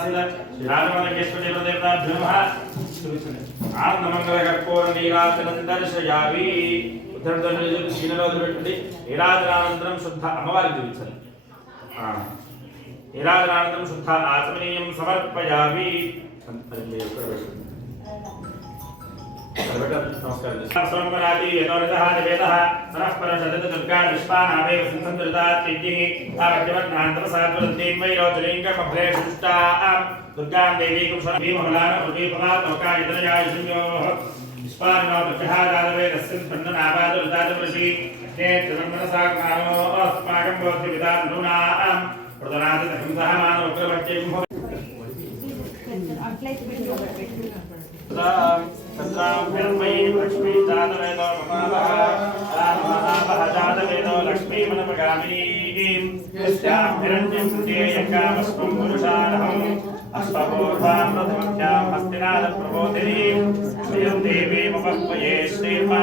సర్వేభ్యో దేవతాశీల శ్రీరాజమనకేశ్వర దేవతాభ్యో నమః ఆనందమంగళ కర్పూర నీరాజనం దర్శయామి ఉత్తరంతో శీలలో శుద్ధ అమ్మవారికి చూపించాలి నీరాజనానంతరం శుద్ధ ఆచమనీయం సమర్పయామి सर्वमराति यतोरथः देवेदः सरः परशदत दुर्गा विश्वानामेव संसन्दृतात् सिद्धिः तावद्यवन्नान्तमसा दुरन्तीं वै रोचलिङ्गमफले सृष्टां दुर्गां देवीकुं सर्वीमफलान् प्रदीपमात्मकायतनयायुषयोः विश्वानो पक्षः जातवे तस्मिन् स्पन्दनापादुर्दातमृषि ते त्रिवन्मनसाकारो अस्माकं भवति विदानूनां प्रदनादिसहमानोग्रवच्चैः तत्राभ्यर्मयी लक्ष्मी जातवेदो महावः जातवेदो लक्ष्मीमनमगामिनीम् यस्याभिरण्यं ध्येयकामस्त्वं पुरुषाणहम् अश्वपूर्वां प्रथमभ्यां हस्तिनाथप्रबोधिनीं देवी ममह्वये श्रीर्मा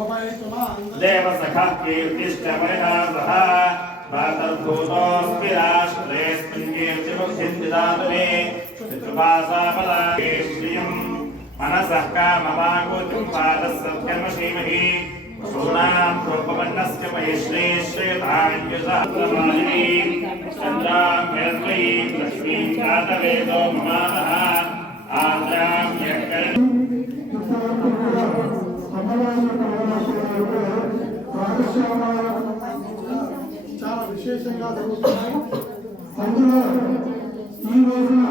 देवसखकीर्तिष्टमयः प्रातर्भूतोऽस्मि राष्ट्रेऽस्मिन् कीर्तिमुखिं ददातु मे पितृभाषापदाकेश्रियम् मनसः कामवागोतिं पादः सत्यमशीमहि वसूनां प्रोपपन्नस्य पयश्रेश्रेताञ्जुसहस्रमालिनीं चन्द्रां यस्मयीं लक्ष्मीं कातवेदो ममानः आन्द्रां यः చాలా విశేషంగా జరుగుతున్నాయి అందులో ఈ రోజున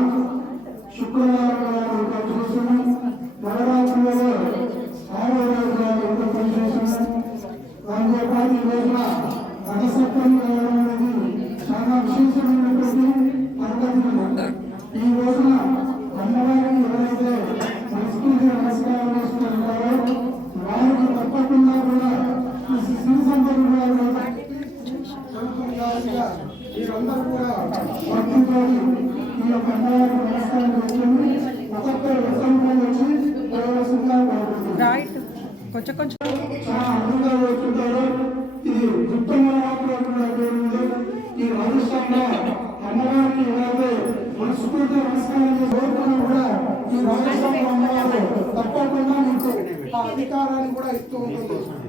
శుక్రవారం నాడు ఒక విశేషము నవరాత్రులలో ఆరో రోజు నాడు ఒక విశేషము దాంతో పాటు ఈ రోజున రథసప్తమి రావడం అనేది చాలా విశేషమైనటువంటి పద్ధతులు ఈ రోజున అమ్మవారిని ఎవరైతే మనస్ఫూర్తి నమస్కారం చేసుకుంటారో వారికి తప్పకుండా కూడా ఈ శ్రీ సంపద మీరందరూ కూడా భక్తితో ఈ యొక్క అమ్మవారికి నమస్కారం చేసుకుని ఒక్కొక్కరు వసంతం వచ్చి దేవసింగా కోరుకుంటున్నారు రైట్ కొంచెం కొంచెం చాలా ఇది ఈ రాజస్థాన్లో అమ్మవారిని ఎవరైతే మనస్ఫూర్తి నమస్కారం చేసి కూడా ఈ రాజస్థాన్ అమ్మవారు తప్పకుండా మీకు ఆ అధికారాన్ని కూడా ఇస్తూ ఉంటుంది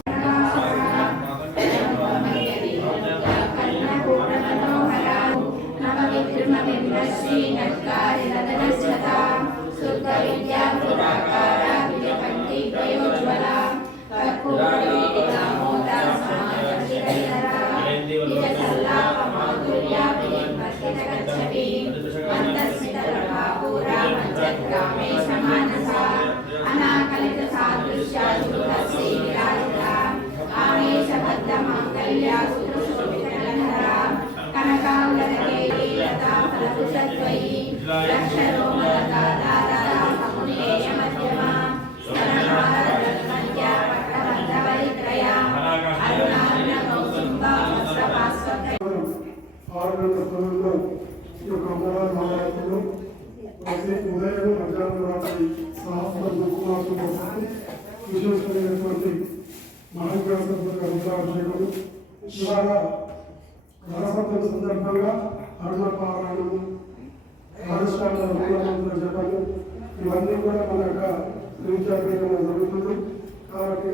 పూజాం సమర్పయామి విశేషమైనటువంటి మహాగ్రంథ రుద్రాభిషేకము ఇవాళ రసప్తం సందర్భంగా అరుణపారాయణము రాజస్థానంలో మూలమంత్ర జపము ఇవన్నీ కూడా మన యొక్క రీత్యాపేయంగా జరుగుతుంది. కాబట్టి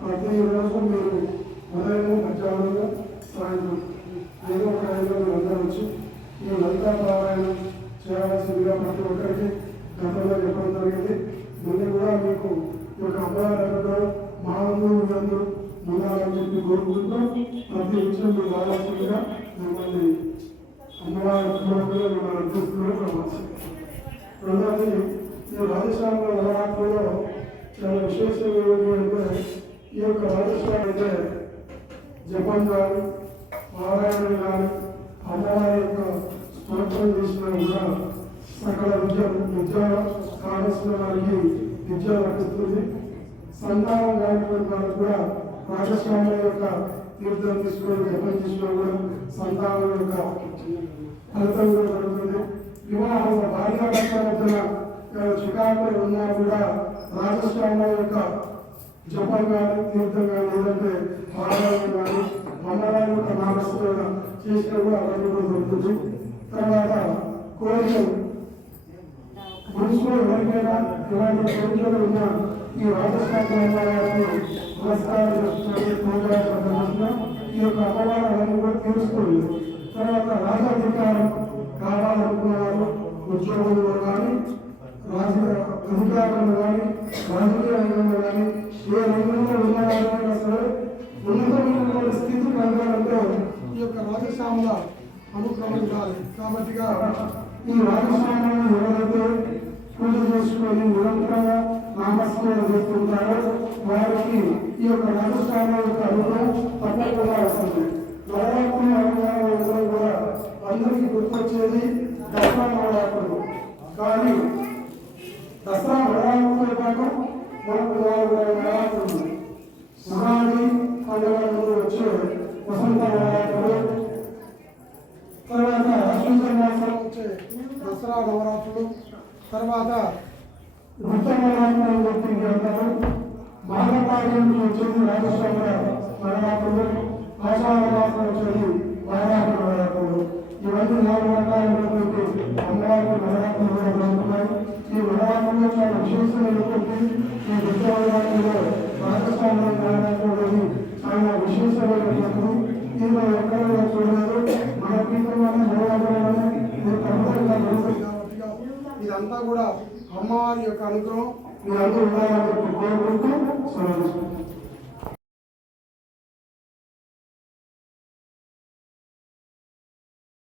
ప్రతి రోజు మీరు ఉదయం మధ్యాహ్నం సాయంత్రం ఏదో ఒక టైంలో మీరు అందరూ వచ్చి ఈ లలితా పారాయణం చేయాల్సిందిగా ప్రతి ఒక్కరికి గతంలో చెప్పడం జరిగింది. మళ్ళీ కూడా మీకు యొక్క అమ్మగారు మానవులందరూ అందరూ ఉండాలని చెప్పి కోరుకుంటూ ప్రతి విషయం మీరు రావాల్సిందిగా మిమ్మల్ని అమ్మవారి పూర్వకులు మిమ్మల్ని అర్థిస్తున్నారు ప్రమాణం రెండవది ఈ రాజస్థాన్లో నవరాత్రిలో చాలా విశేషం ఏమిటి అంటే ఈ యొక్క రాజస్థాన్ అయితే జపం కానీ పారాయణం కానీ అమ్మవారి యొక్క స్తోత్రం చేసినా కూడా సకల విద్య విద్య కావలసిన వారికి విద్య లభిస్తుంది సంతానం కానిటువంటి వాళ్ళకు కూడా భాగస్వామ్యం యొక్క తీర్థం తీసుకోవడం జపం తీసుకోవడం కూడా సంతానం యొక్క ఫలితం కూడా జరుగుతుంది వివాహం భార్య భర్తల మధ్యన చికాకులు ఉన్నా కూడా రాజస్వామ్యం యొక్క జపం కానీ తీర్థం కానీ లేదంటే పారాయణం కానీ మండలాల యొక్క నామస్మరణ చేసినా కూడా అవన్నీ కూడా దొరుకుతుంది. తర్వాత కోరికలు మనసులో ఎవరికైనా ఇలాంటి కోరికలు ఉన్న ఈ రాజస్థాన్ అమ్మవారిని నమస్కారం సందర్భంగా ఈ యొక్క అమ్మవారిని కూడా తీరుస్తుంది. తర్వాత రాజాధికారం కావాలనుకున్న వాళ్ళు ఉద్యోగంలో కానీ రాజకీయ అధికారంలో కానీ రాజకీయ రంగంలో కానీ ఏ రంగంలో ఉన్న సరే ఉన్నతమైనటువంటి స్థితి ఈ యొక్క రాజస్వాముల అనుగ్రహం కాబట్టిగా ఈ రాజస్వాములను ఎవరైతే పూజ చేసుకొని నిరంతరంగా నామస్మరణ చేస్తుంటారో. వారికి ఈ యొక్క రాజస్వాముల యొక్క అనుభవం తప్పకుండా వస్తుంది. నవరాత్రి అనుగ్రహం కూడా అందరికీ గుర్తొచ్చేది దసరా నవరాత్రులు. కానీ దసరా నవరాత్రులు కాక మనకు నాలుగు నవరాత్రులు. ఉన్నాయి పండుగ ముందు వచ్చే వసంత నవరాత్రులు. తర్వాత అశ్విన మాసం వచ్చే దసరా నవరాత్రులు. తర్వాత వృత్త వచ్చేది రాజస్వామి నవరాత్రులు ఆషాఢ వచ్చేది వారాహి నవరాత్రులు ఇవన్నీ నాలుగు రకాలైనటువంటి అమ్మవారికి నవరాత్రులు కూడా జరుగుతున్నాయి ఈ నవరాత్రులు చాలా విశేషమైనటువంటి ఈ వృత్త నవరాత్రులు రాజస్థాన్లో నవరాత్రులు చాలా విశేషమైనటువంటి దీనిలో ఎక్కడ కూడా చూడలేదు మన పీఠంలోనే నవరాత్రులనే ఇది ప్రభుత్వంగా జరుగుతుంది కాబట్టి ఇదంతా కూడా అమ్మవారి యొక్క అనుగ్రహం